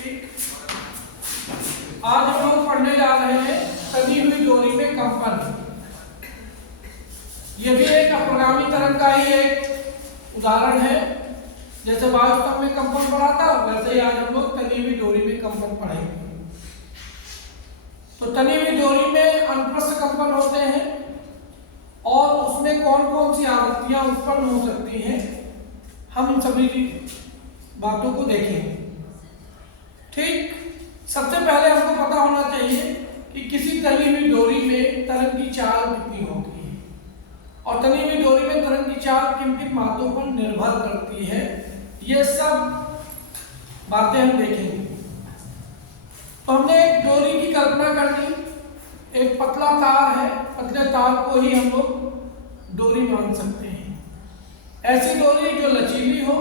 ठीक, आज हम लोग पढ़ने जा रहे हैं तनी हुई डोरी में कंपन। यह भी एक अप्रगामी तरंग का ही एक उदाहरण है। जैसे वायुस्तंभ में कंपन पढ़ा था, वैसे ही आज हम लोग तनी हुई डोरी में कंपन पढ़ेंगे। तो तनी हुई डोरी में अनुप्रस्थ कंपन होते हैं और उसमें कौन कौन सी आवृत्तियां उत्पन्न हो सकती हैं, हम इन सभी बातों को देखेंगे। ठीक, सबसे पहले हमको पता होना चाहिए कि किसी तनी हुई डोरी में तरंग की चाल कितनी होती है और तनी हुई डोरी में तरंग की चाल किन किन बातों पर निर्भर करती है। ये सब बातें हम देखेंगे। तो हमने एक डोरी की कल्पना कर ली, एक पतला तार है, पतले तार को ही हम लोग डोरी मान सकते हैं। ऐसी डोरी जो लचीली हो,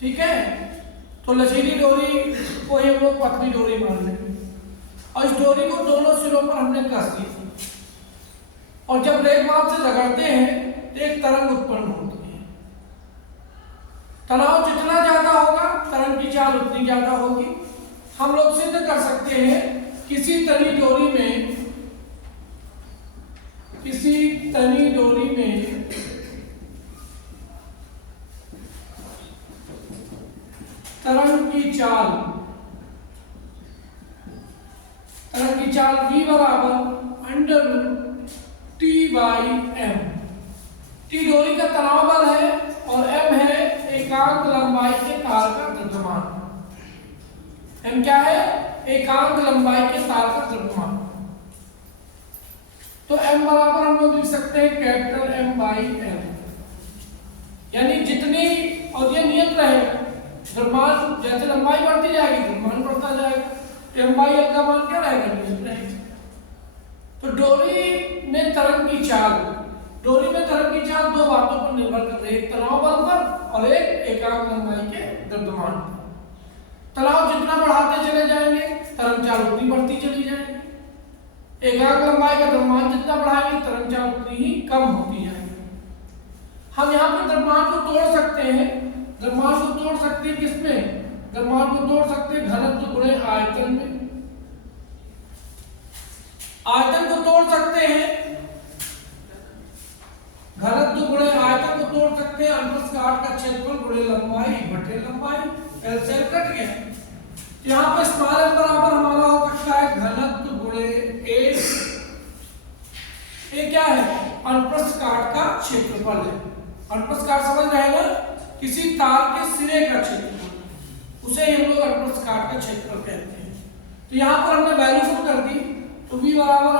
ठीक है, तो लचीली डोरी को ही हम लोग पतली डोरी मान लेंगे। और इस डोरी को दोनों सिरों पर हमने कस दिया और जब रेखमाल से रगड़ते हैं तो एक तरंग उत्पन्न होती है। तनाव जितना ज्यादा होगा तरंग की चाल उतनी ज्यादा होगी। हम लोग सिद्ध कर सकते हैं किसी तनी डोरी में तरंग की चाल V बराबर √T/m। T डोरी का तनाव बल है और m है एकांक लंबाई के तार का द्रव्यमान। m क्या है? एकांक लंबाई के तार का द्रव्यमान। तो m बराबर हम लोग लिख सकते हैं कैपिटल M/l, यानी जितनी, और ये नियत रहेगा, द्रव्यमान जैसे लंबाई बढ़ती जाएगी द्रव्यमान बढ़ता जाएगा। M/l का मान क्या रहेगा? नियत रहेगा। तो डोरी में तरंग की चाल दो बातों पर निर्भर करती है, एक तनाव बल पर और एक एकांक लंबाई के द्रव्यमान पर। तनाव जितना बढ़ाते चले जाएंगे तरंग चाल उतनी बढ़ती चली जाएगी। एकांक लंबाई का द्रव्यमान जितना बढ़ाएंगे तरंग चाल उतनी ही कम होती जाएगी। हम यहाँ पे द्रव्यमान को तोड़ सकते हैं। द्रव्यमान को तोड़ सकते हैं किसमें? द्रव्यमान को तोड़ सकते हैं घनत्व गुणे आयतन में। आयतन को तोड़ सकते हैं, घनत्व गुणे आयतन को तोड़ सकते हैं अनुप्रस्थ काट का क्षेत्रफल गुणे लंबाई बटे लंबाई। एल से कट गया। यहाँ पे स्मॉल एल बराबर हमारा हो सकता है घनत्व गुणे ए। ये क्या है? अनुप्रस्थ काट का क्षेत्रफल है। अनुप्रस्थ काट समझ रहे हैं ना? किसी तार के सिरे का क्षेत्रफल, उसे हम लोग अनुप्रस्थ काट का क्षेत्रफल कहते हैं। तो यहाँ पर हमने वैल्यू पुट कर दी, तो V बराबर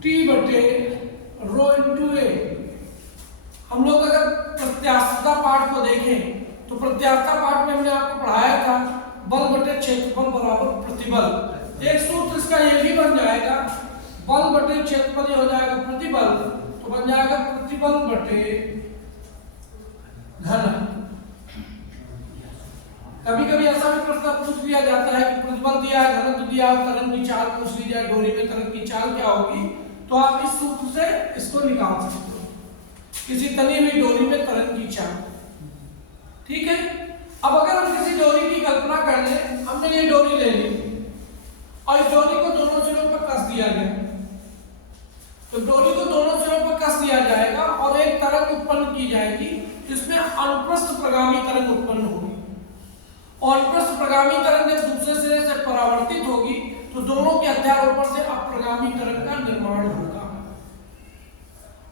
√T/ρ×a। हम लोग अगर प्रत्यास्थता पाठ को देखें तो प्रत्यास्थता पाठ में हमने आपको पढ़ाया था बल बटे क्षेत्रफल बराबर प्रतिबल। एक सूत्र इसका ये भी बन जाएगा, बल बटे क्षेत्रफल हो जाएगा प्रतिबल, तो बन जाएगा प्रतिबल बटे घन। कभी कभी ऐसा भी प्रश्न पूछ लिया जाता है कि प्रतिबल दिया है, घनत्व दिया है, तरंग की चाल पूछ ली जाए, डोरी में तरंग की चाल क्या होगी, तो आप इस सूत्र से इसको निकाल सकते हो, किसी तनी हुई डोरी में तरंग की चाल। ठीक है। अब अगर हम किसी डोरी की कल्पना कर लें, हमने ये डोरी ले ली और इस डोरी को दोनों सिरों पर कस दिया गया, तो डोरी को दोनों सिरों पर कस दिया जाएगा और एक तरंग उत्पन्न की जाएगी जिसमें अनुप्रस्थ प्रगामी तरंग उत्पन्न होगी। और अनुप्रस्थ प्रगामी तरंग जब दूसरे सिरे से परावर्तित होगी तो दोनों के अध्यारोपण से अप्रगामी तरंग का निर्माण होगा।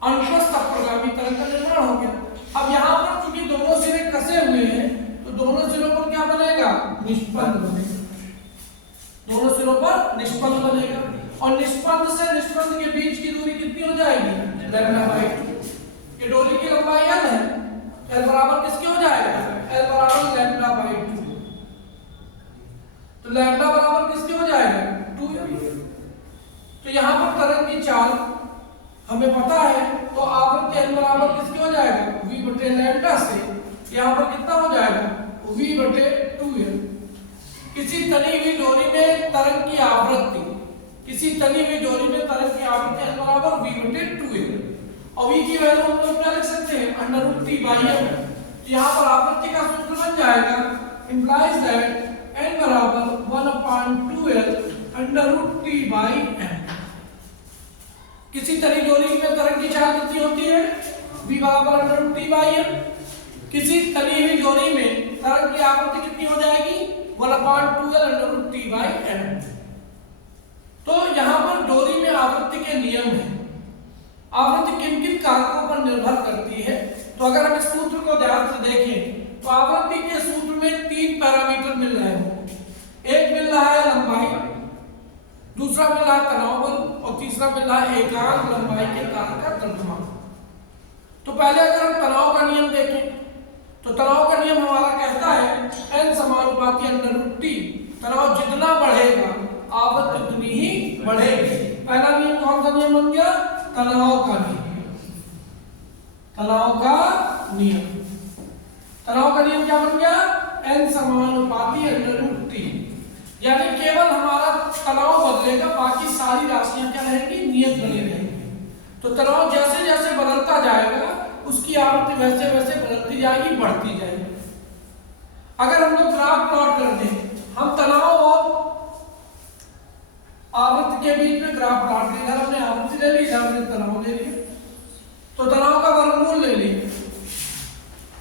अनुप्रस्थ अप्रगामी तरंग का निर्माण हो गया। अब यहाँ पर चूंकि दोनों सिरे कसे हुए हैं तो दोनों सिरों पर क्या बनेगा? निष्पन्द बनेगा। दोनों सिरों पर निष्पन्द बनेगा और निष्पन्द से निष्पन्द के बीच की दूरी कितनी हो जाएगी? λ/2। ये डोरी की लंबाई L है, L बराबर किसकी हो जाएगा? L बराबर λ/2। तो लैम्डा बराबर किसकी हो जाएगा? 2m। तो यहाँ पर तरंग की चाल हमें पता है, तो आवृत्ति L बराबर किसकी हो जाएगा? V बटे लैम्डा से यहाँ पर कितना हो जाएगा? V बटे 2m। किसी तनी हुई डोरी में तरंग की आवृत्ति L बराबर V बटे 2m और V की वैल्यू हम लोग क्या लिख सकते हैं? √T/m। यहाँ पर आवृत्ति का सूत्र बन जाएगा implies that n बराबर 1/2L √T/m। किसी तरी डोरी में तरंग की चाल कितनी होती है? v बराबर √T/m। किसी तली हुई डोरी में तरंग की आवृत्ति कितनी हो जाएगी? 1/2L √T/m। तो यहाँ पर डोरी में आवृत्ति के नियम है। आवृत्ति किन किन कारकों पर निर्भर करती है? तो अगर हम इस सूत्र को ध्यान से देखें तो आवृत्ति के सूत्र में 3 पैरामीटर मिल रहे हैं। एक मिल रहा है लंबाई, दूसरा मिल रहा है तनाव बल और तीसरा मिल रहा है एकांक लंबाई के तार का द्रव्यमान। तो पहले अगर हम तनाव का नियम देखें तो तनाव का नियम हमारा कहता है n समानुपाती √T। तनाव जितना बढ़ेगा आवृत्ति उतनी ही बढ़ेगी। पहला नियम कौन सा नियम बन गया? तनाव का नियम। तनाव का नियम, तनाव का नियम क्या बन गया? n समानुपाती √T। यानी केवल हमारा तनाव बदलेगा, बाकी सारी राशियां क्या रहेंगी? नियत बनी रहेंगी। तो तनाव जैसे जैसे बदलता जाएगा उसकी आवृत्ति वैसे वैसे बदलती जाएगी, बढ़ती जाएगी। अगर हम लोग ग्राफ प्लॉट कर दें, हम तनाव और आवृत्ति के बीच में ग्राफ प्लॉट करें। इधर हमने आवृत्ति ले ली, इधर हमने तनाव ले लिया, तो तनाव का वर्गमूल ले लिया।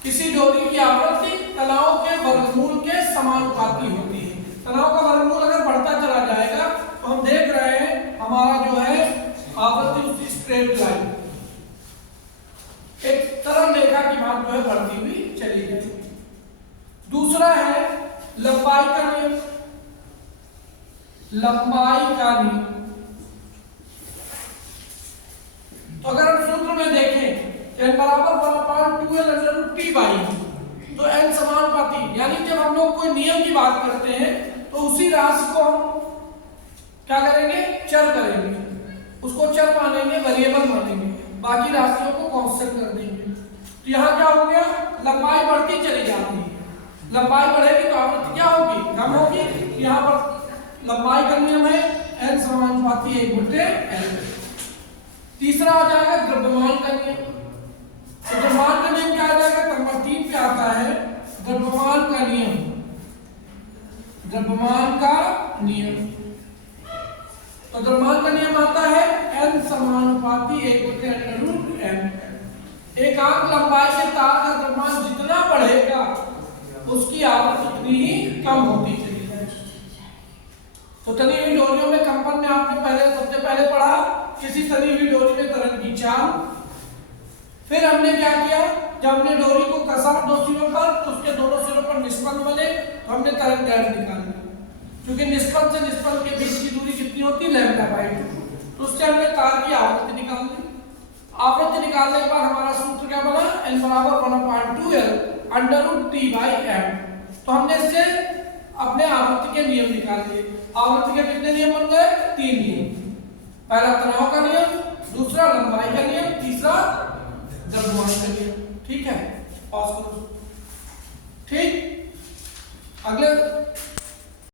किसी डोरी की आवृत्ति तनाव के वर्गमूल के समानुपाती होती है। तनाव का वर्गमूल अगर बढ़ता चला जाएगा तो हम देख रहे हैं हमारा जो है आवृत्ति उसकी स्ट्रेट लाइन एक तरल रेखा की भांति जो है बढ़ती हुई चली जाएगी। दूसरा है लंबाई का नियम। लंबाई का नियम, तो अगर हम सूत्र में देखें n बराबर 1/2L √T/m, तो n समानुपाती, यानी जब हम लोग कोई नियम की बात करते हैं तो उसी राशि को हम क्या करेंगे? चर करेंगे, उसको चर मानेंगे, वेरिएबल मानेंगे, बाकी राशियों को कांस्टेंट कर देंगे। तो यहाँ क्या हो गया? लंबाई बढ़ती चली जाती है। लंबाई बढ़ेगी तो आवृत्ति क्या होगी? कम होगी। यहाँ पर लंबाई का नियम है n समानुपाती 1/L। तीसरा आ जाएगा द्रव्यमान का नियम। तो द्रव्यमान का नियम क्या आ जाएगा? नंबर 3 पे आता है द्रव्यमान का नियम। द्रव्यमान का नियम, तो द्रव्यमान का नियम आता है n समानुपाती 1/√m। एकांक लंबाई के तार का द्रव्यमान जितना बढ़ेगा उसकी आवृत्ति उतनी ही कम होती चली जाएगी। तो तनी हुई डोरियों में कंपन में आपने सबसे पहले पढ़ा किसी तनी हुई डोरी में तरंग की चाल। फिर हमने क्या किया? जब हमने डोरी को कसा 2 सिरों पर तो उसके दोनों सिरों पर निष्पन्न बने, तो हमने तरंग दैर्घ्य निकाला। क्योंकि निष्पन्न से निष्पन्न के बीच की दूरी कितनी होती है? λ/2। तो उससे हमने तार की आवृत्ति निकाल दी। आवृत्ति निकालने के बाद हमारा सूत्र क्या बना? n बराबर 1/2L √T/m। तो हमने इससे अपने आवृत्ति के नियम निकाल लिए। आवृत्ति के कितने नियम बन गए? 3 नियम। पहला तनाव का नियम, दूसरा लंबाई का नियम, तीसरा द्रव्यमान का नियम। ठीक है, पॉज करो। ठीक।